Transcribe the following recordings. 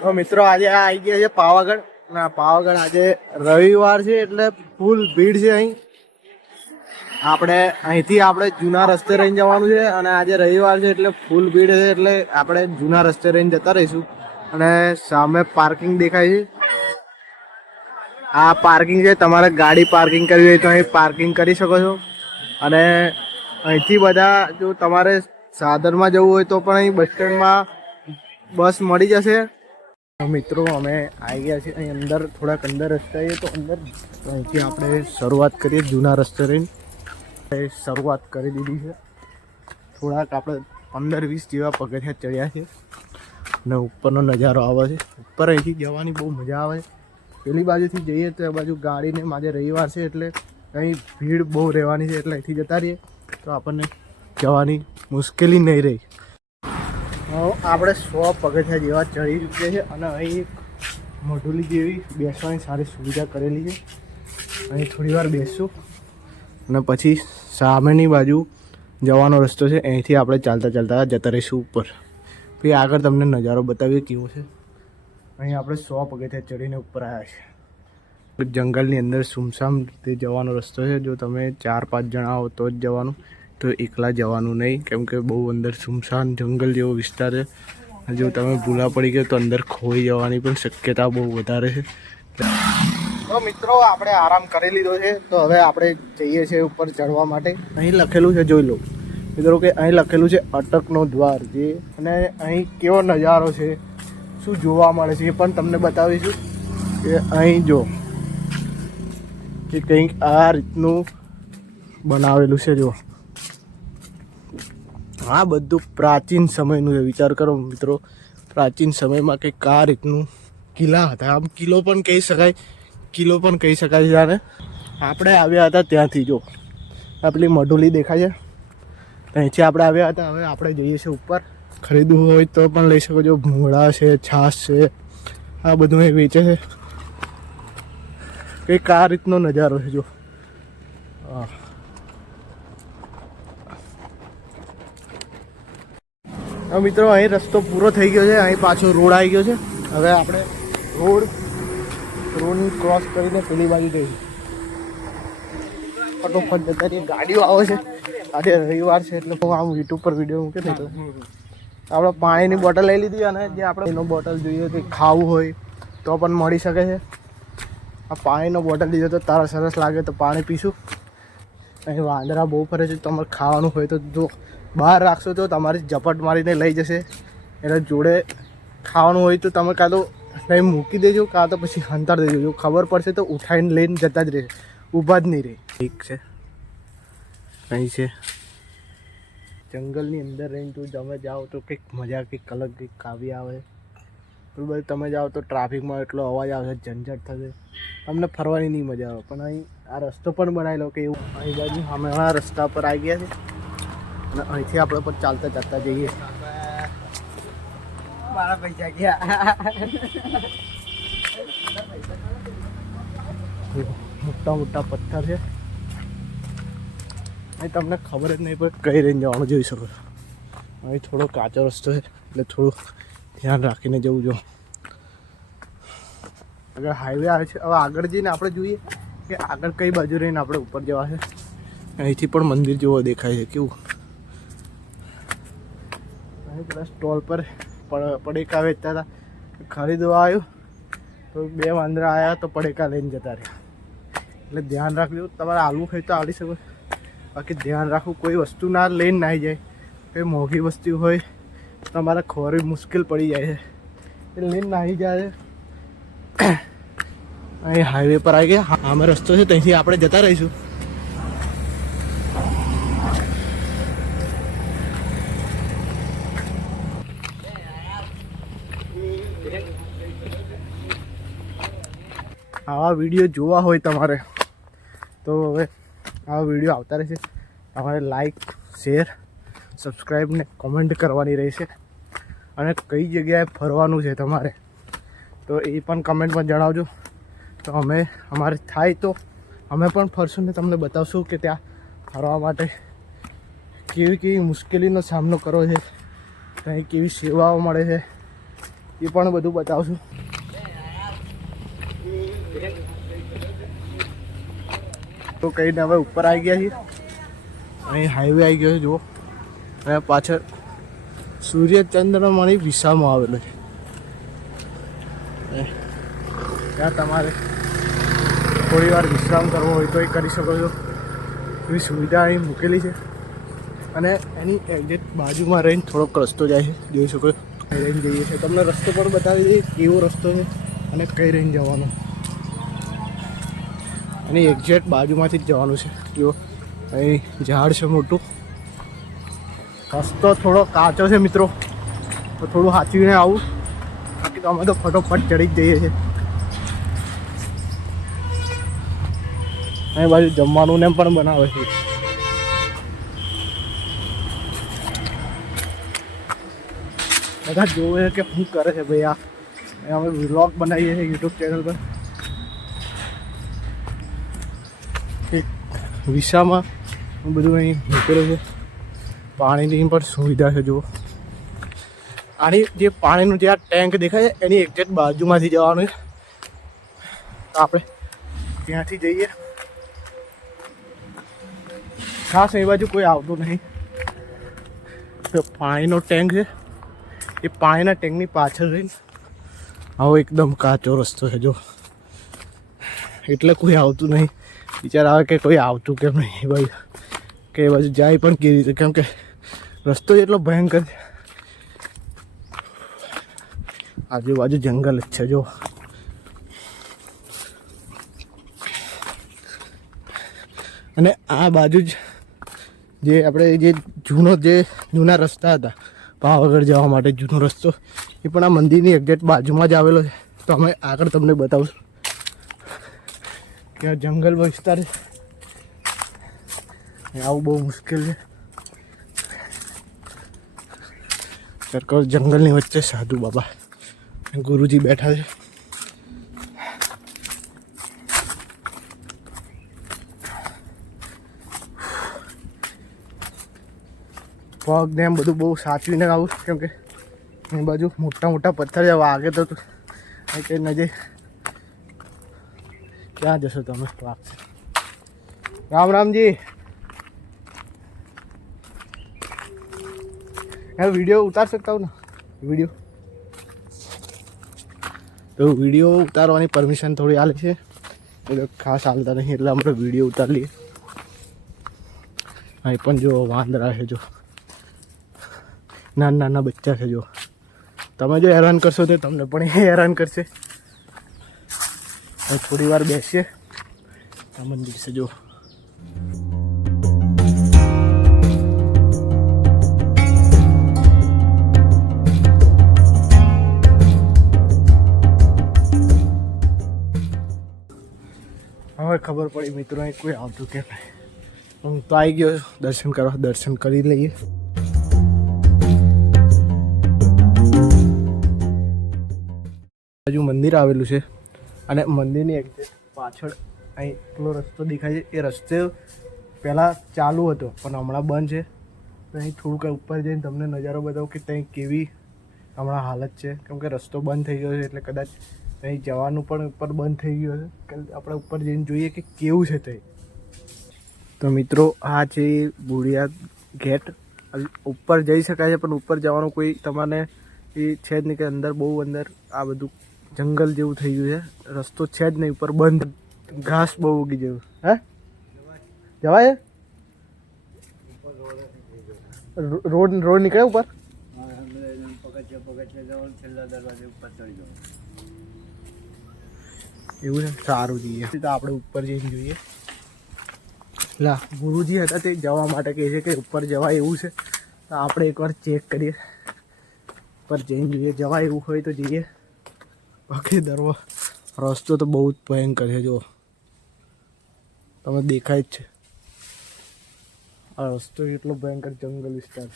તો મિત્રો આજે આવી ગયા છે પાવાગઢ. ના પાવાગઢ આજે રવિવાર છે એટલે ફૂલ ભીડ છે. અહીંથી આપણે જૂના રસ્તે રહીને જવાનું છે અને આજે રવિવાર છે એટલે ફૂલ ભીડ છે એટલે આપણે જૂના રસ્તે રહીને જતા રહીશું. અને સામે પાર્કિંગ દેખાય છે. આ પાર્કિંગ છે, તમારે ગાડી પાર્કિંગ કરવી હોય તો અહીં પાર્કિંગ કરી શકો છો. અને અહીંથી બધા જો તમારે સાધનમાં જવું હોય તો પણ અહીં બસ સ્ટેન્ડમાં બસ મળી જશે. મિત્રો અમે આવી ગયા છીએ અહીં અંદર, થોડાક અંદર રસ્તા છે તો અંદર અહીંથી આપણે શરૂઆત કરીએ. જૂના રસ્તે રહીને શરૂઆત કરી દીધી છે. થોડાક આપણે 15-20 જેવા પગથિયા ચડ્યા છે અને ઉપરનો નજારો આવે છે. ઉપર અહીંથી જવાની બહુ મજા આવે છે. પેલી બાજુથી જઈએ તો એ બાજુ ગાડીને આજે રવિવાર છે એટલે અહીં ભીડ બહુ રહેવાની છે એટલે અહીંથી જતા રહીએ તો આપણને જવાની મુશ્કેલી નહીં રહી. આપણે 100 પગથિયા જેવા ચડી ચૂક્યા છે અને અહીં મઢુલી જેવી બેસવાની સારી સુવિધા કરેલી છે. અહીં થોડી વાર બેસશું અને પછી સામેની બાજુ જવાનો રસ્તો છે, અહીંથી આપણે ચાલતા ચાલતા જતા રહીશું ઉપર. પછી આગળ તમને નજારો બતાવીએ કેવો છે. અહીં આપણે 100 પગથિયા ચડીને ઉપર આવ્યા છે. જંગલની અંદર સુમસામ રીતે જવાનો રસ્તો છે. જો તમે 4-5 જણા આવો તો જ જવાનું, તો એકલા જવાનું નહીં, કેમ કે બહુ અંદર સુમસાન જંગલ જેવો વિસ્તાર છે. જો તમે ભૂલા પડી ગયો તો અંદર ખોઈ જવાની પણ શક્યતા બહુ વધારે છે. તો મિત્રો આપણે આરામ કરી લીધો છે તો હવે આપણે જઈએ છીએ ઉપર ચડવા માટે. અહીં લખેલું છે, જોઈ લો મિત્રો, કે અહીં લખેલું છે અટકનો દ્વાર. જે અને અહીં કેવો નજારો છે, શું જોવા મળે છે એ પણ તમને બતાવીશું. કે અહીં જો કે કંઈક આ રીતનું બનાવેલું છે. જો આ બધું પ્રાચીન સમયનું છે. વિચાર કરો મિત્રો, પ્રાચીન સમયમાં કંઈક આ રીતનું કિલ્લા હતા. આમ કિલ્લો પણ કહી શકાય છે. અને આપણે આવ્યા હતા ત્યાંથી. જો આપણી મઢુલી દેખાય છે, ત્યાંથી આપણે આવ્યા હતા. હવે આપણે જઈએ છીએ ઉપર. ખરીદવું હોય તો પણ લઈ શકો છો. ભૂંગળા છે, છાશ છે, આ બધું એ વેચે છે. કંઈક આ રીતનો નજારો છે. જો હા મિત્રો, અહીં રસ્તો પૂરો થઈ ગયો છે. અહીં પાછો રોડ આવી ગયો છે. હવે આપણે રોડ ક્રોસ કરીને પેલી બાજુ જઈશું. ફટોફટ જતા રહીએ. ગાડીઓ આવે છે. આજે રવિવાર છે એટલે હું આમ યુટ્યુબ પર વિડીયો મૂકે ને તો આપણે પાણીની બોટલ લઈ લીધી. અને જે આપણે એનો બોટલ જોઈએ કે ખાવું હોય તો પણ મળી શકે છે. આ પાણીનો બોટલ લીધો તો તારા સરસ લાગે તો પાણી પીશું. અહીં વાંદરા બહુ ફરે છે. તમારે ખાવાનું હોય તો જો બહાર રાખશો તો તમારી ઝપટ મારીને લઈ જશે. એટલે જોડે ખાવાનું હોય તો તમે કાં તો કંઈ મૂકી દેજો, કાં તો પછી હંતાર દેજો. જો ખબર પડશે તો ઉઠાવીને લઈને જતા જ રહેશે, ઊભા જ નહીં રહે. ઠીક છે, અહીં છે જંગલની અંદર રહીને તું તમે જાઓ તો કંઈક મજા, કંઈક અલગ, કંઈક કાવી આવે. બરાબર, તમે જાઓ તો ટ્રાફિકમાં એટલો અવાજ આવશે, ઝંઝટ થશે, તમને ફરવાની નહીં મજા આવે. પણ અહીં આ રસ્તો પણ બનાવી લો કે એવું. અહીં બાજુ અમે આ રસ્તા પર આવી ગયા છે અને અહીંથી આપણે પણ ચાલતા ચાલતા જઈએ. મારા પૈસા ગયા. મોટા મોટા પથ્થર છે. અહીં તમને ખબર જ નહીં પડે કઈ રેન્જ જવાનું. જોઈ શકો છો અહીં થોડો કાચો રસ્તો છે એટલે થોડું ધ્યાન રાખીને જવું. જો આગળ હાઈવે આવે છે. હવે આગળ જઈને આપણે જોઈએ કે આગળ કઈ બાજુ રહીને આપણે ઉપર જવા છે. અહીંથી પણ મંદિર જેવો દેખાય છે. કેવું અહીં પેલા સ્ટોલ પર પડીકા વેચતા હતા. ખરીદવા આવ્યું તો 2 વાંદરા આવ્યા તો પડીકા લઈને જતા રહ્યા. એટલે ધ્યાન રાખજો. તમારે આલવું હોય તો આલી શકો, બાકી ધ્યાન રાખવું કોઈ વસ્તુ ના લઈને ના જાય. કંઈ મોંઘી વસ્તુ હોય તમારે ખોરવી મુશ્કેલ પડી જાય છે, એ લઈને નાહી જાય. અહીં હાઈવે પર આવી ગયા. આમાં રસ્તો છે, ત્યાંથી આપણે જતા રહીશું. આવા વિડીયો જોવા હોય તમારે તો હવે આવા વિડીયો આવતા રહેશે. તમારે લાઈક, શેર, સબસ્ક્રાઈબ ને કમેન્ટ કરવાની રહેશે. અને કઈ જગ્યાએ ફરવાનું છે તમારે તો એ પણ કમેન્ટમાં જણાવજો. તો અમારે થાય તો અમે પણ ફરશું ને તમને બતાવશું કે ત્યાં ફરવા માટે કેવી કેવી મુશ્કેલીનો સામનો કરવો છે, ત્યાં કેવી સેવાઓ મળે છે, એ પણ બધું બતાવશું. તો કહીને હવે ઉપર આવી ગયા છીએ. અહીં હાઈવે આવી ગયો છે જુઓ. અને પાછળ સૂર્યચંદ્રમણી વિશાળમાં આવેલો છે. ત્યાં તમારે થોડી વાર વિશ્રામ કરવો હોય તો એ કરી શકો છો. એવી સુવિધા અહીં મૂકેલી છે. અને એની એક્ઝેક્ટ બાજુમાં રહીને થોડોક રસ્તો જાય છે, જોઈ શકો છો. કઈ રહીને જઈએ છીએ તમને રસ્તો પણ બતાવી દઈએ કેવો રસ્તો છે અને કઈ રહીને જવાનો. અને એક્ઝેક્ટ બાજુમાંથી જ જવાનું છે. જો અહીં ઝાડ છે મોટું. રસ્તો થોડો કાચો છે મિત્રો, તો થોડું સાચવીને આવું. બાકી તો અમે તો ફટોફટ ચડી જ જઈએ છીએ. અહીં બાજુ જમવાનું ને પણ બનાવે છે. બધા જોવે કે શું કરે છે ભાઈ. આ અમે વ્લોગ બનાવીએ છીએ યુટ્યુબ ચેનલ પર. એક વિશામાં બધું અહીં મૂકેલું છે. પાણીની પણ સુવિધા છે જુઓ. આની જે પાણીનું જે આ ટેન્ક દેખાય છે એની એક્ઝેક્ટ બાજુમાંથી જવાનું છે. તો આપણે ત્યાંથી જઈએ. ખાસ એ બાજુ કોઈ આવતું નહીં. તો પાણીનો ટેન્ક છે. એ પાણીના ટેન્કની પાછળ રહીને આવો એકદમ કાચો રસ્તો છે જો. એટલે કોઈ આવતું નહીં. વિચાર આવે કે કોઈ આવતું કેમ નહીં એ બાજુ, કે એ બાજુ જાય પણ કેવી રીતે, કેમ કે રસ્તો એટલો ભયંકર છે. આજુબાજુ જંગલ જ છે જો. અને આ બાજુ જ જે આપણે જે જૂના રસ્તા હતા પાવાગઢ જવા માટે, જૂનો રસ્તો, એ પણ આ મંદિરની એક્ઝેક્ટ બાજુમાં જ આવેલો છે. તો અમે આગળ તમને બતાવશું કે આ જંગલ વિસ્તાર છે. આવું બહુ મુશ્કેલ છે. સરકાર જંગલની વચ્ચે સાધુ બાબા ગુરુજી બેઠા છે. પગ ને એમ બધું બહુ સાચવીને આવું, કેમ કે એ બાજુ મોટા મોટા પથ્થર છે. વાગે તો કંઈ નજર. ક્યાં જશો તમે? વાગશે. રામ રામજી. वीडियो उतार सकता हूँ ना? वीडियो तो वीडियो उतारवानी परमिशन थोड़ी आले છે. એટલે ખાસ હાલતા નહીં એટલે આપણે વિડીયો ઉતારી લઈએ. અહીં પણ જો વાંદરા છે જો. નાના નાના બચ્ચા છે જો. તમે જો હેરાન કરશો તો તમને પણ હેરાન કરશે. થોડી વાર બેસીએ. આ મંદિર છે જો. હવે ખબર પડી મિત્રો અહીં કોઈ આવતું કેમ નહીં. હું તો આવી ગયો દર્શન કરવા. દર્શન કરી લઈએ. બાજુ મંદિર આવેલું છે અને મંદિરની એક્ઝેક્ટ પાછળ અહીં પેલો રસ્તો દેખાય છે. એ રસ્તે પહેલાં ચાલુ હતો પણ હમણાં બંધ છે. તો અહીં થોડુંક ઉપર જઈને તમને નજારો બતાવું કે ત્યાં કેવી હમણાં હાલત છે. કેમ કે રસ્તો બંધ થઈ ગયો છે એટલે કદાચ અહીં જવાનું પણ ઉપર બંધ થઈ ગયું છે. આપણે ઉપર જઈને જોઈએ કે કેવું છે તે. તો મિત્રો આ છે બુડિયા ગેટ. ઉપર જઈ શકાય છે પણ ઉપર જવાનું કોઈ તમારે એ છે જ નહીં, કે અંદર બહુ અંદર આ બધું જંગલ જેવું થઈ ગયું છે. રસ્તો છે જ નહીં, ઉપર બંધ, ઘાસ બહુ ઉગી જેવું. હે જવાય? રોડ નીકળે ઉપર? એવું છે. સારું જઈએ તો આપણે ઉપર જઈને જોઈએ. લા ગુરુજી હતા તે જવા માટે કહે છે કે ઉપર જવાય એવું છે. તો આપણે એકવાર ચેક કરીએ. ઉપર જઈને જોઈએ જવાય એવું હોય તો જઈએ. બાકી રસ્તો તો બહુ જ ભયંકર છે જો. તમે દેખાય જ છે આ રસ્તો એટલો ભયંકર જંગલ વિસ્તાર.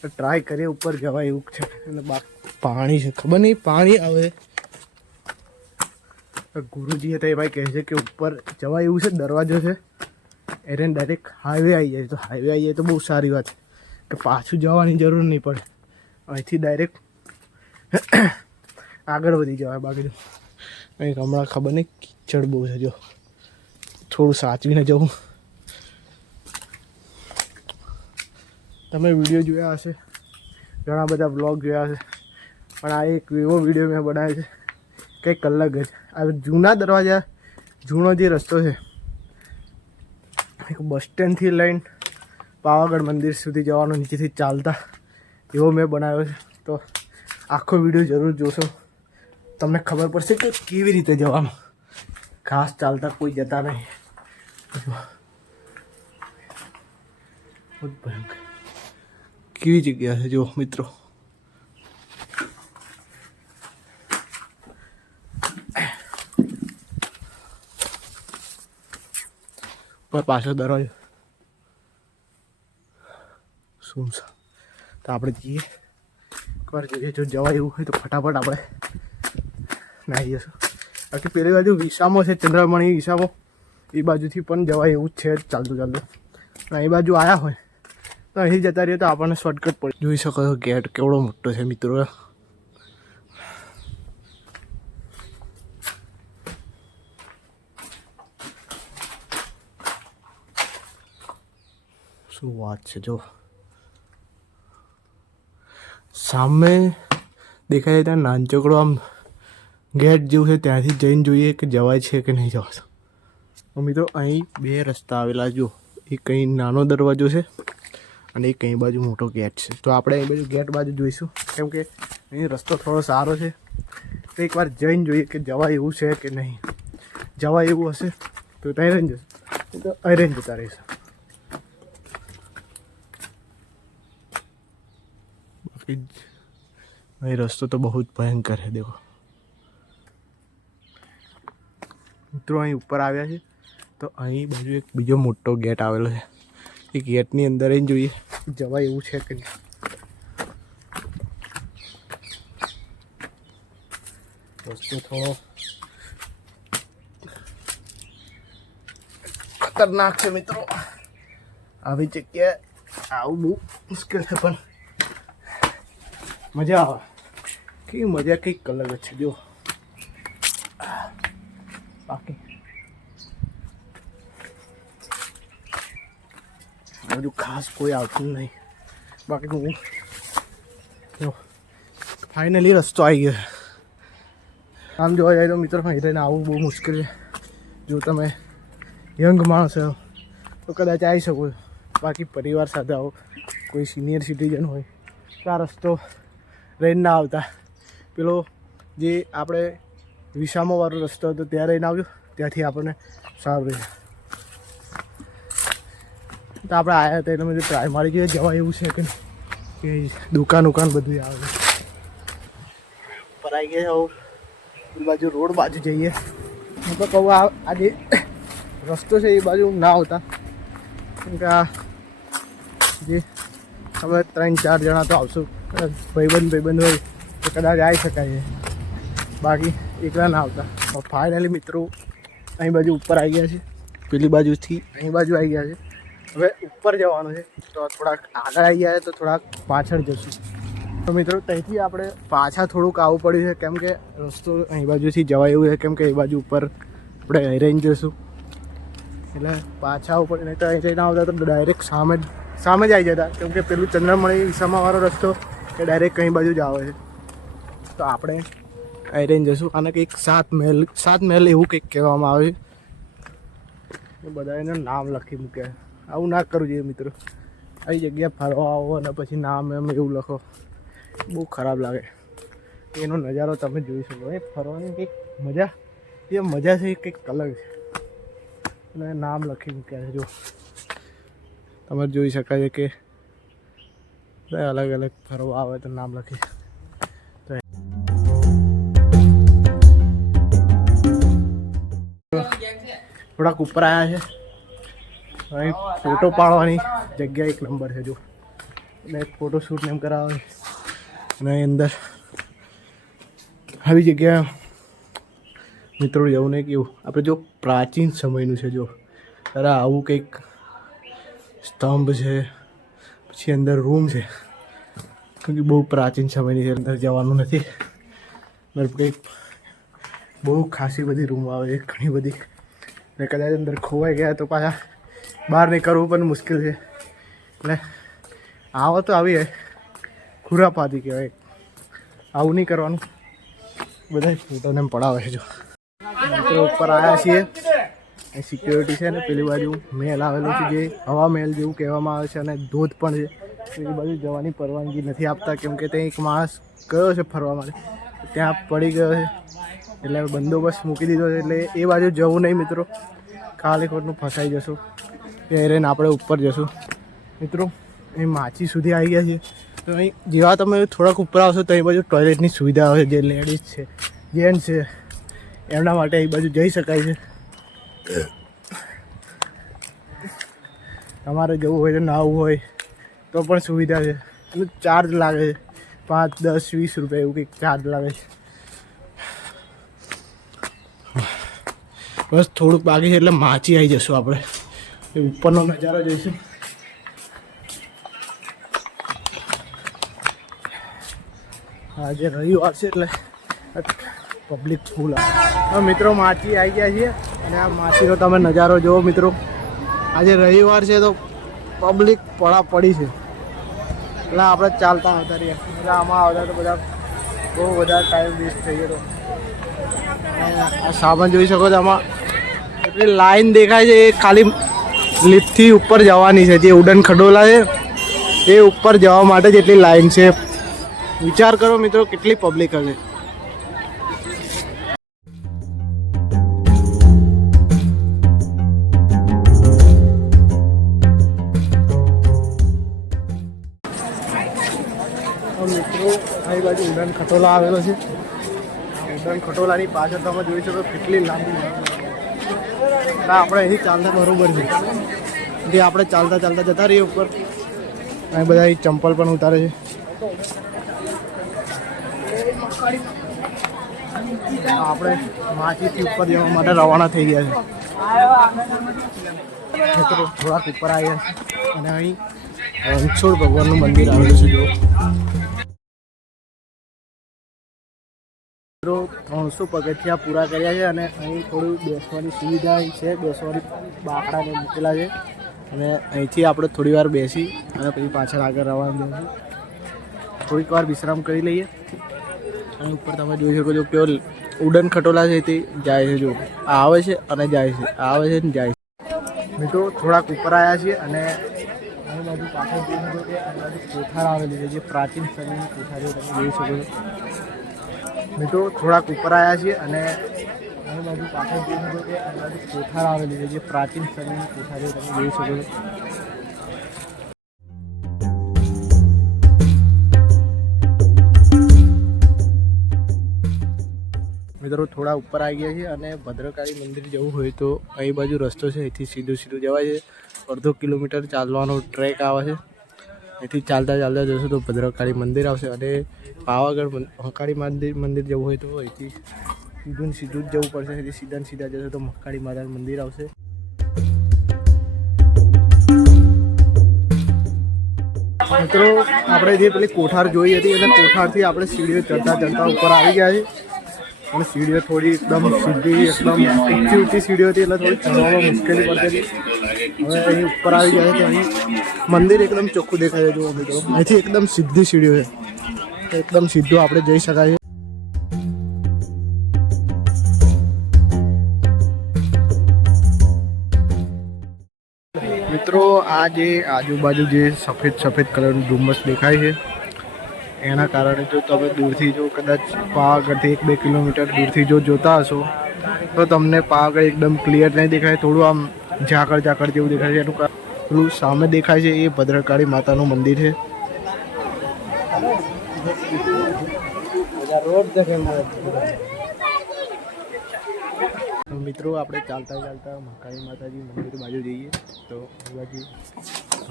તો ટ્રાય કરીએ ઉપર જવાય એવું છે. એટલે પાણી છે, ખબર નહીં પાણી આવે. ગુરુજી હતા એ ભાઈ કહે છે કે ઉપર જવાય એવું છે. દરવાજો છે એને ડાયરેક્ટ હાઈવે આવી જાય. તો હાઈવે આવી જાય તો બહુ સારી વાત કે પાછું જવાની જરૂર નહીં પડે. અહીંથી ડાયરેક્ટ આગળ વધી જવાય. બાકી કંઈક હમણાં ખબર નહીં કીચડ બહુ છે, જો થોડું સાચવીને જવું. તમે વિડીયો જોયા હશે, ઘણા બધા બ્લોગ જોયા હશે, પણ આ એક એવો વિડીયો મેં બનાવ્યો છે કંઈક અલગ જ. આ જૂના દરવાજા, જૂનો જે રસ્તો છે એક બસ સ્ટેન્ડથી લઈને પાવાગઢ મંદિર સુધી જવાનો, નીચેથી ચાલતા, એવો મેં બનાવ્યો છે. તો આખો વિડીયો જરૂર જોશો, તમને ખબર પડશે કે કેવી રીતે જવાનું. ખાસ ચાલતા કોઈ જતા નહીં. बहुत भयंकर કેવી જગ્યા છે જો મિત્રો. પર પાછો દરવાજો શું છે, તો આપણે જઈએ એકવાર જોઈએ. જો જવાય એવું હોય તો ફટાફટ આપણે નાહી જશું. બાકી પેલી બાજુ વિસામો છે, ચંદ્રમણી વિસામો, એ બાજુથી પણ જવાય એવું જ છે ચાલતું ચાલતું. એ બાજુ આવ્યા હોય તો અહીં જતા રહીએ તો આપણને શોર્ટકટ પડે. જોઈ શકો છો ગેટ કેવડો મોટો છે મિત્રો. શું વાત છે, જો સામે દેખાય ત્યાં નાનચકડો આમ ગેટ જેવું છે, ત્યાંથી જઈને જોઈએ કે જવાય છે કે નહીં જવાતું. તો મિત્રો અહીં બે રસ્તા આવેલા, જો એક કંઈ નાનો દરવાજો છે અને એક કંઈ બાજુ મોટો ગેટ છે. તો આપણે અહીં બાજુ ગેટ બાજુ જોઈશું, કેમ કે અહીં રસ્તો થોડો સારો છે. તો એકવાર જઈને જોઈએ કે જવાય એવું છે કે નહીં. જવાય એવું હશે તો ત્યાં રહીને જશે, તો અહીં રહીને જતા રહીશું. અહીં રસ્તો તો બહુ જ ભયંકર છે. દેખો મિત્રો, અહીં ઉપર આવ્યા છે તો અહીં બાજુ એક બીજો મોટો ગેટ આવેલો છે. એ ગેટની અંદર અહીં જોઈએ જવાય એવું છે કે નહીં. રસ્તો થોડો ખતરનાક છે મિત્રો. આવી જગ્યાએ આવું બહુ મુશ્કેલ છે, પણ મજા આવે. કેવી મજા કંઈક અલગ જ છે જો. બાકી બધું ખાસ કોઈ આવતું નહીં. બાકી હું ફાઇનલી રસ્તો આવી ગયો. આમ જોવા જાય તો મિત્રો અહીં રહીને આવવું બહુ મુશ્કેલ છે. જો તમે યંગ માણસ છો તો કદાચ આવી શકો. બાકી પરિવાર સાથે આવો, કોઈ સિનિયર સિટીઝન હોય તો આ રસ્તો રહીને ના આવતા. પેલો જે આપણે વિસામોવાળો રસ્તો હતો ત્યાં રહીને આવ્યો, ત્યાંથી આપણને સારું રહે. તો આપણે આવ્યા હતા એટલે મેં ટ્રાય મારી જોઈએ જવાય એવું છે કે દુકાન બધું આવે. ઉપર આવી ગયા આવું એ બાજુ રોડ બાજુ જઈએ. હું તો કહું આ જે રસ્તો છે એ બાજુ ના આવતા, કેમ કે આ જે અમે 3-4 જણા તો આવશું, ભાઈબંધ હોય તો કદાચ આવી શકાય છે. બાકી એકલા ના આવતા. ફાઇનલી મિત્રો અહીં બાજુ ઉપર આવી ગયા છે, પેલી બાજુથી અહીં બાજુ આવી ગયા છે. હવે ઉપર જવાનું છે તો થોડાક આગળ આવી ગયા છે તો થોડાક પાછળ જશું. તો મિત્રો ત્યાંથી આપણે પાછા થોડુંક આવવું પડ્યું છે, કેમ કે રસ્તો અહીં બાજુથી જવાય એવું છે, કેમ કે એ બાજુ ઉપર આપણે અહીં રહીને જઈશું એટલે પાછા આવવું પડે. નહીં તો અહીં રહીને આવતા તો ડાયરેક્ટ સામે જ આવી જતા, કેમ કે પેલું ચંદ્રમણી વિસામાવાળો રસ્તો એ ડાયરેક્ટ કઈ બાજુ જ આવે છે. તો આપણે અહીં રહીને જઈશું. આને કંઈક 7 મહેલ એવું કંઈક કહેવામાં આવે છે. બધા એનું નામ લખી મૂકે. આવું ના કરવું જોઈએ મિત્રો. આવી જગ્યા ફરવા આવો અને પછી નામ એમ એવું લખો, બહુ ખરાબ લાગે. એનો નજારો તમે જોઈ શકો. એ ફરવાની કંઈક મજા છે એ કંઈક અલગ છે. અને નામ લખી મૂક્યા છે, જો તમે જોઈ શકાય છે કે અલગ અલગ ફરવા આવે તો નામ લખી. થોડાક ઉપર આવ્યા છે. અહીં ફોટો પાડવાની જગ્યા એક નંબર છે જો. અને એક ફોટોશૂટ એમ કરાવે અને અંદર આવી જગ્યા મિત્રો જવું નહીં કેવું આપણે જો પ્રાચીન સમયનું છે. જો તારે આવું કંઈક સ્તંભ છે, પછી અંદર રૂમ છે, કેમ કે બહુ પ્રાચીન સમયની છે. અંદર જવાનું નથી કંઈક બહુ ખાસી બધી રૂમ આવે છે, ઘણી બધી. ને કદાચ અંદર ખોવાઈ ગયા તો પાછા બહાર નીકળવું પણ મુશ્કેલ છે. એટલે આવો તો આવી ખુરાપાતી કહેવાય. આવું નહીં કરવાનું. બધા ફોટોને એમ પડાવે છે. જો ઉપર આવ્યા છીએ, સિક્યોરિટી છે ને પેલી બાજુ મહેલ આવેલો છે જે હવા મહેલ જેવું કહેવામાં આવે છે અને ધોધ પણ છે. પેલી બાજુ જવાની પરવાનગી નથી આપતા કેમ કે ત્યાં એક માણસ ગયો છે ફરવા માટે, ત્યાં પડી ગયો છે એટલે બંદોબસ્ત મૂકી દીધો છે. એટલે એ બાજુ જવું નહીં મિત્રો, ખાલી ખોટનું ફસાઈ જશું. ત્યાં રહીને આપણે ઉપર જશું. મિત્રો અહીં માછી સુધી આવી ગયા છે. તો અહીં જેવા તમે થોડાક ઉપર આવશો તો અહીં બાજુ ટોયલેટની સુવિધા આવે છે. જે લેડીઝ છે, જેન્ટ્સ છે, એમના માટે એ બાજુ જઈ શકાય છે. તમારે જવું હોય તો નાહવું હોય તો પણ સુવિધા છે. એનું ચાર્જ લાગે છે 5, 10, 20 રૂપિયા એવું કંઈક ચાર્જ લાગે છે. બસ થોડુંક બાકી છે એટલે માચી આવી જશું આપણે. એ ઉપરનો નજારો જોઈશું. આજે રવિવાર છે એટલે પબ્લિક ફૂલ આવે. મિત્રો માછી આવી ગયા છીએ અને આ માછીનો તમે નજારો જુઓ મિત્રો. આજે રવિવાર છે તો પબ્લિક પડી છે એટલે આપણે ચાલતા આવતા રહીએ. એટલે આમાં આવતા તો બધા બહુ બધા ટાઈમ વેસ્ટ થઈ ગયો. આ સામાન જોઈ શકો છો. આમાં એટલી લાઈન દેખાય છે. એ ખાલી લિફ્ટથી ઉપર જવાની છે. જે ઉડન ખડોલા છે એ ઉપર જવા માટે જ એટલી લાઈન છે. વિચાર કરો મિત્રો કેટલી પબ્લિક હશે. મિત્રો આ બાજુ ઉડન ખટોલા આવેલો છે. ઉડન ખટોલાની પાછળ તમે જોઈ શકો કેટલી લાંબી. આપણે અહીંથી ચાલતા બરોબર છે. જે આપણે ચાલતા ચાલતા જતા રહીએ ઉપર. અહીં બધા ચંપલ પણ ઉતારે છે. આપણે માછીથી ઉપર જવા માટે રવાના થઈ ગયા છે. મિત્રો થોડાક ઉપર આવ્યા છે અને અહીં રણછોડ ભગવાનનું મંદિર આવેલું છે. જો મિત્રો 300 પગથિયા પૂરા કર્યા છે અને અહીં થોડું બેસવાની સુવિધા છે. બેસવાની બાકડાને મૂકેલા છે અને અહીંથી આપણે થોડી વાર બેસી અને પછી પાછળ આગળ રવાના જઈશું. થોડીક વાર વિશ્રામ કરી લઈએ. અને ઉપર તમે જોઈ શકો છો કેવો ઉડન ખટોલા છે તે જાય છે. જો આ આવે છે અને જાય છે, આ આવે છે ને જાય છે. મિત્રો થોડાક ઉપર આવ્યા છીએ અને અહીં બાજુ પાછળ જોઈ શકો કે આ બાજુ કોઠાર આવેલી છે. જે પ્રાચીન સમયની કોઠારીઓ તમે જોઈ શકો છો. મિત્રો થોડાક ઉપર આવ્યા છીએ અને અહીં બાજુ પાછળ જોઈ શકો કે આ બાજુ કોઠાર આવેલી છે. જે પ્રાચીન સમયની કોઠારીઓ તમે જોઈ શકો છો. મિત્રો થોડા ઉપર આવી ગયા છે અને ભદ્રકાળી મંદિર જવું હોય તો અહીં બાજુ રસ્તો છે. અહીંથી સીધું જવાય છે. 1.5 કિલોમીટર ચાલવાનો ટ્રેક આવે છે. અહીંથી ચાલતા ચાલતા જશો તો ભદ્રકાળી મંદિર આવશે. અને પાવાગઢ મહાકાળી મંદિર જવું હોય તો અહીંથી સીધું જ જવું પડશે. અહીંથી સીધા જશો તો મહાકાળી માતાનું મંદિર આવશે. મિત્રો આપણે જે પેલી કોઠાર જોઈ હતી એટલે કોઠારથી આપણે સીડીઓ ચડતા ઉપર આવી ગયા છે. અને સીડીઓ થોડી એકદમ સીધી, એકદમ ઊંચી સીડીઓ હતી એટલે થોડી ચડવામાં મુશ્કેલી પડતી હતી. હવે અહીં ઉપર આવી ગયા છે તો અહીં મંદિર એકદમ ચોખ્ખું દેખાય છે. જો મિત્રો અહીંથી એકદમ સીધી સીડીઓ છે. એકદમ સીધું આપણે જઈ શકાય છે. મિત્રો આ જે આજુબાજુ જે સફેદ કલરનું ડુમ્મસ દેખાય છે એના કારણે જો તમે દૂરથી જો કદાચ પાવાગઢથી 1-2 કિલોમીટર દૂરથી જો જોતા હશો તો તમને પાવાગઢ એકદમ ક્લિયર નહીં દેખાય. થોડું આમ ઝાકળ જેવું દેખાય છે. એનું પેલું સામે દેખાય છે એ ભદ્રકાળી માતાનું મંદિર છે. મિત્રો આપણે ચાલતા મહાકાળી માતાજી મંદિર બાજુ જઈએ તો એ બાજુ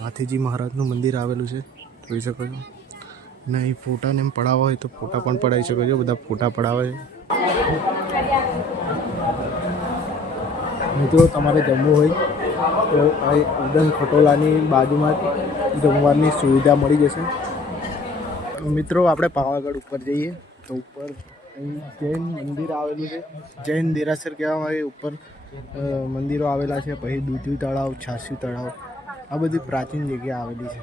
હાથીજી મહારાજનું મંદિર આવેલું છે. જોઈ શકો છો. અને અહીં ફોટાને એમ પડાવવા હોય તો ફોટા પણ પડાવી શકો છો. બધા ફોટા પડાવે છે. મિત્રો તમારે જમવું હોય તો અહીં ઉડન ખટોલાની બાજુમાં જમવાની સુવિધા મળી જશે. મિત્રો આપણે પાવાગઢ ઉપર જઈએ તો ઉપર અહીં જૈન મંદિર આવેલું છે, જૈન દેરાસર કહેવામાં આવે. ઉપર મંદિરો આવેલા છે, પછી દૂધ્યું તળાવ, છાસ્યું તળાવ, આ બધી પ્રાચીન જગ્યા આવેલી છે.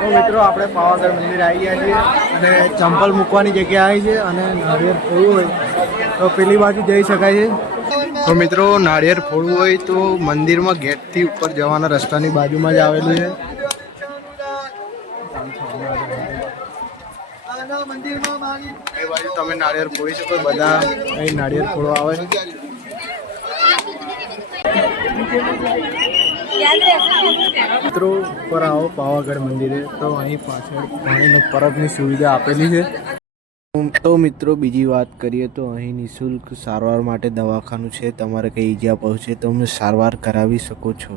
તો મિત્રો આપણે પાવાગઢ મંદિર આવી ગયા છીએ અને ચંપલ મૂકવાની જગ્યા આવી છે અને નાળિયેર ફોડવું હોય તો પેલી બાજુ જઈ શકાય છે. તો મિત્રો નાળિયેર ફોડવું હોય તો મંદિરમાં ગેટથી ઉપર જવાના રસ્તાની બાજુમાં જ આવેલું છે. એ બાજુ તમે નાળિયેર ફોડી શકો, બધા અહીં નાળિયેર ફોડવા આવે છે. મિત્રો ઉપર આવો પાવાગઢ મંદિરે તો અહીં પાછળ પાણીનો પરબની સુવિધા આપેલી છે. તો મિત્રો બીજી વાત કરીએ તો અહીં નિઃશુલ્ક સારવાર માટે દવાખાનું છે. તમારે કંઈ ઈજા પહોંચે તો તમે સારવાર કરાવી શકો છો.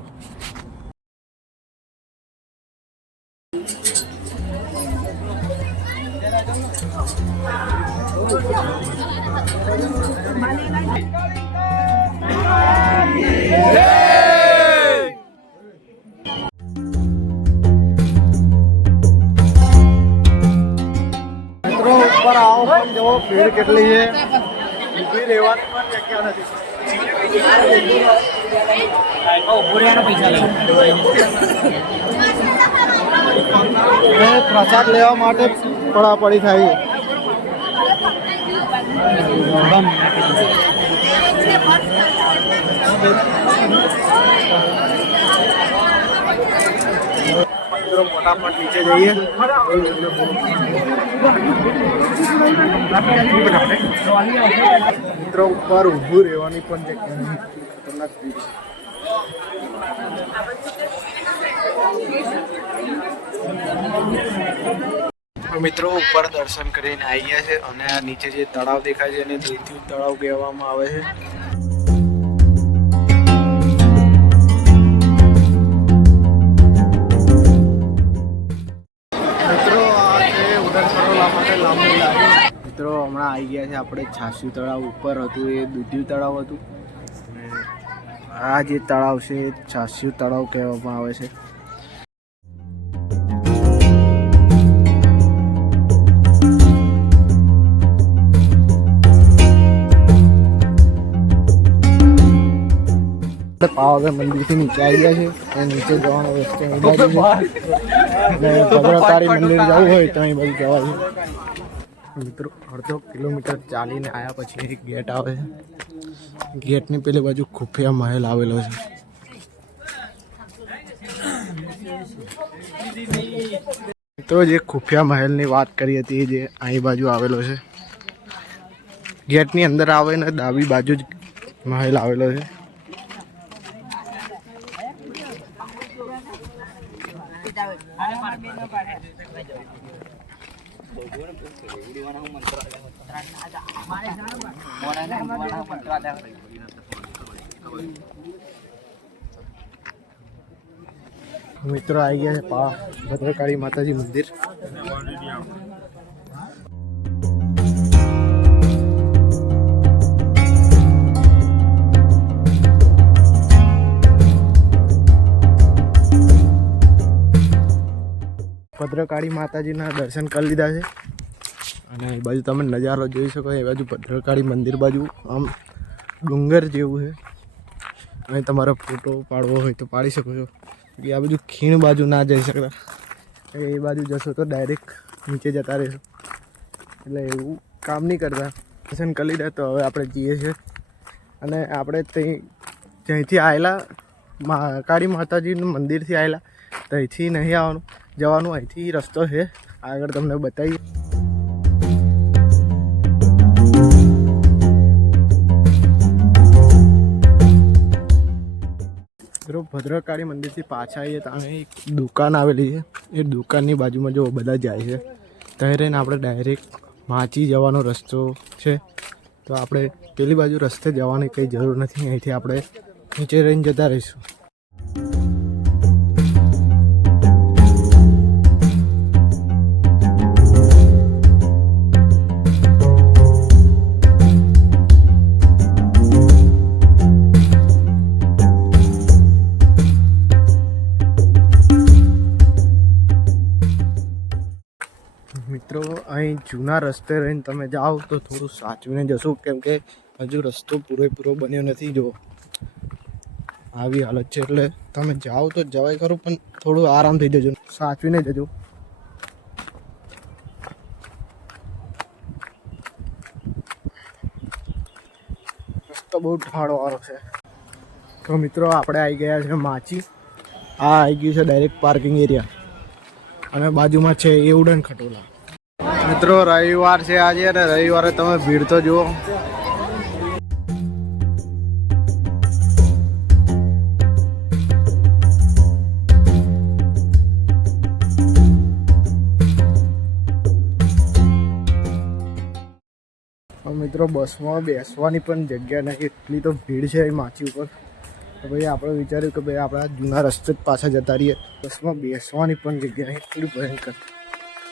ઉપર આવો પણ જુઓ ભીડ કેટલી છે, ઊભી રહેવાની પણ જગ્યા નથી. પ્રસાદ લેવા માટે પડાપડી થાય છે. ફટાફટ નીચે જઈએ. મિત્રો ઉપર ઊભું રહેવાની પણ જગ્યા નહીં, ખતરનાક ભીડ છે. મિત્રો ઉપર દર્શન કરીને આવી ગયા છે અને આ નીચે જે તળાવ દેખાય છે એને દૂધ્યું તળાવ કહેવામાં આવે છે. મિત્રો હમણાં આવી ગયા છે આપણે છાસ્યું તળાવ. ઉપર હતું એ દૂધ્યું તળાવ હતું અને આ જે તળાવ છે એ છાસ્યું તળાવ કહેવામાં આવે છે. પાવાગઢ મંદિરથી નીચે આવી ગયા છે અને નીચે જવાનો રસ્તો અહીં બાજુ છે અને ભદ્રકાળી મંદિર જવું હોય તો અહીં બાજુ જવાય છે. મિત્રો અડધો કિલોમીટર ચાલીને આવ્યા પછી એક ગેટ આવે છે. ગેટની પેલી બાજુ ખુફિયા મહેલ આવેલો છે. મિત્રો જે ખુફિયા મહેલની વાત કરી હતી જે અહીં બાજુ આવેલો છે. ગેટની અંદર આવે ને ડાબી બાજુ જ મહેલ આવેલો છે. મિત્રો આવી ગયા છે ભદ્રકાળી માતાજી મંદિર. ભદ્રકાળી માતાજીના દર્શન કરી લીધા છે અને એ બાજુ તમે નજારો જોઈ શકો. એ બાજુ ભદ્રકાળી મંદિર બાજુ આમ ડુંગર જેવું છે. અહીં તમારે ફોટો પાડવો હોય તો પાડી શકો છો. આ બાજુ ખીણ બાજુ ના જઈ શકતા, એ બાજુ જશો તો ડાયરેક્ટ નીચે જતા રહેશો, એટલે એવું કામ નહીં કરતા. દર્શન કરી લીધા તો હવે આપણે જઈએ છીએ અને આપણે ત્યાંથી આવેલા કાળી માતાજીનું મંદિરથી આવેલા ત્યાંથી નહીં આવવાનું, જવાનું અહીંથી રસ્તો છે આગળ તમને બતાવીએ. ભદ્રકાળી મંદિરથી પાછા આવીએ તો અહીં એક દુકાન આવેલી છે. એ દુકાનની બાજુમાં જો બધા જાય છે ત્યાં રહીને આપણે ડાયરેક્ટ માચી જવાનો રસ્તો છે. તો આપણે પેલી બાજુ રસ્તે જવાની કંઈ જરૂર નથી, અહીંથી આપણે નીચે રહીને જતા રહીશું. મિત્રો અહીં અહીં જૂના રસ્તે રહીને તમે જાઓ તો થોડું સાચવીને જશો, કેમ કે હજુ રસ્તો પૂરેપૂરો બન્યો નથી. જો આવી હાલત છે, એટલે તમે જાઓ તો જવાય ખરું, પણ થોડું આરામથી જજો, સાચવીને જજો. રસ્તો બહુ ઢાળવાળો છે. તો મિત્રો આપણે આવી ગયા છે માચી. આ આવી ગયું છે ડાયરેક્ટ પાર્કિંગ એરિયા, અને બાજુમાં છે એવડન ખટોલા. મિત્રો રવિવાર છે આજે, અને રવિવારે તમે ભીડ તો જુઓ. મિત્રો બસમાં બેસવાની પણ જગ્યા નથી, એટલી તો ભીડ છે અહીં માચી ઉપર. તો ભાઈ આપણે વિચાર્યું કે ભાઈ આપણા જૂના રસ્તે જ પાછા જતા રહીએ. બસમાં બેસવાની પણ જગ્યા નહીં, એટલી ભયંકર.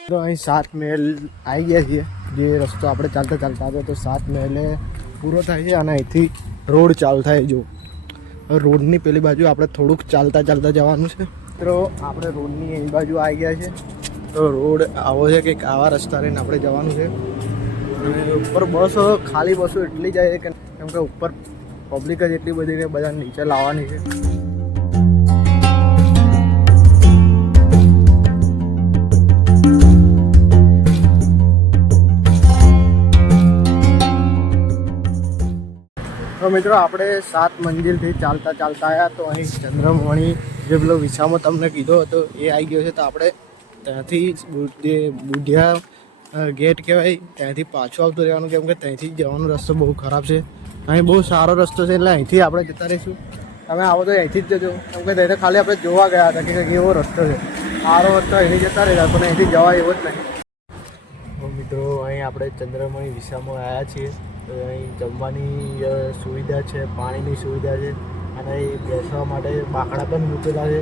તો અહીં 7 મહેલ આવી ગયા છીએ. જે રસ્તો આપણે ચાલતા ચાલતા આવ્યો તો 7 મહેલે પૂરો થાય છે, અને અહીંથી રોડ ચાલુ થાય. જો રોડની પેલી બાજુ આપણે થોડુંક ચાલતા ચાલતા જવાનું છે. મિત્રો આપણે રોડની એ બાજુ આવી ગયા છે. તો રોડ આવો છે, કંઈક આવા રસ્તા રહીને આપણે જવાનું છે. ઉપર બસ ખાલી બસો એટલી જાય કે કેમ કે ઉપર પબ્લિક જ એટલી બધી કે બધા નીચે લાવવાની છે. તો મિત્રો આપણે 7 મંજિલથી ચાલતા ચાલતા આવ્યા. તો અહીં ચંદ્રમણી જે પેલો વિસામો તમને કીધો હતો એ આવી ગયો છે. તો આપણે ત્યાંથી જે બુઢિયા ગેટ કહેવાય ત્યાંથી પાછું આવતું રહેવાનું, કેમ કે ત્યાંથી જવાનો રસ્તો બહુ ખરાબ છે. અહીં બહુ સારો રસ્તો છે, એટલે અહીંથી આપણે જતા રહીશું. તમે આવો તો અહીંથી જ જજો, કેમ કે ત્યાં ખાલી આપણે જોવા ગયા હતા કે એવો રસ્તો છે. સારો રસ્તો અહીંથી જતા રહ્યા, પણ અહીંથી જવા એવો જ નહીં. મિત્રો અહીં આપણે ચંદ્રમણી વિસામાં આવ્યા છીએ. તો અહીં જમવાની સુવિધા છે, પાણીની સુવિધા છે, અને બેસવા માટે બાકડા પણ મૂકેલા છે.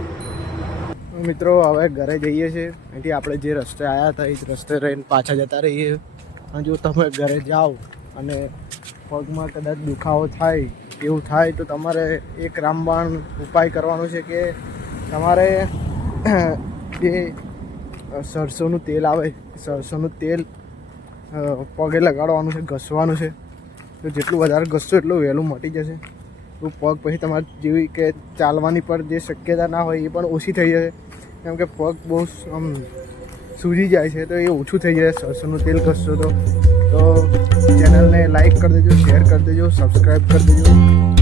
મિત્રો હવે ઘરે જઈએ છીએ. અહીંથી આપણે જે રસ્તે આવ્યા હતા એ જ રસ્તે રહીને પાછા જતા રહીએ. અને જો તમે ઘરે જાઓ અને પગમાં કદાચ દુખાવો થાય એવું થાય તો તમારે એક રામબાણ ઉપાય કરવાનો છે કે તમારે જે સરસોનું તેલ આવે, સરસોનું તેલ પગે લગાડવાનું છે, ઘસવાનું છે. તો જેટલું વધારે ઘસશો એટલું વહેલું મટી જશે. તો પગ પછી તમારે જેવી કે ચાલવાની પર જે શક્યતા ના હોય એ પણ ઓછી થઈ જશે, કેમ કે પગ બહુ આમ સૂજી જાય છે. તો એ ઓછું થઈ જાય સરસોનું તેલ ઘસશો તો. ચેનલને લાઈક કરી દેજો, શેર કરી દેજો, સબસ્ક્રાઈબ કરી દેજો.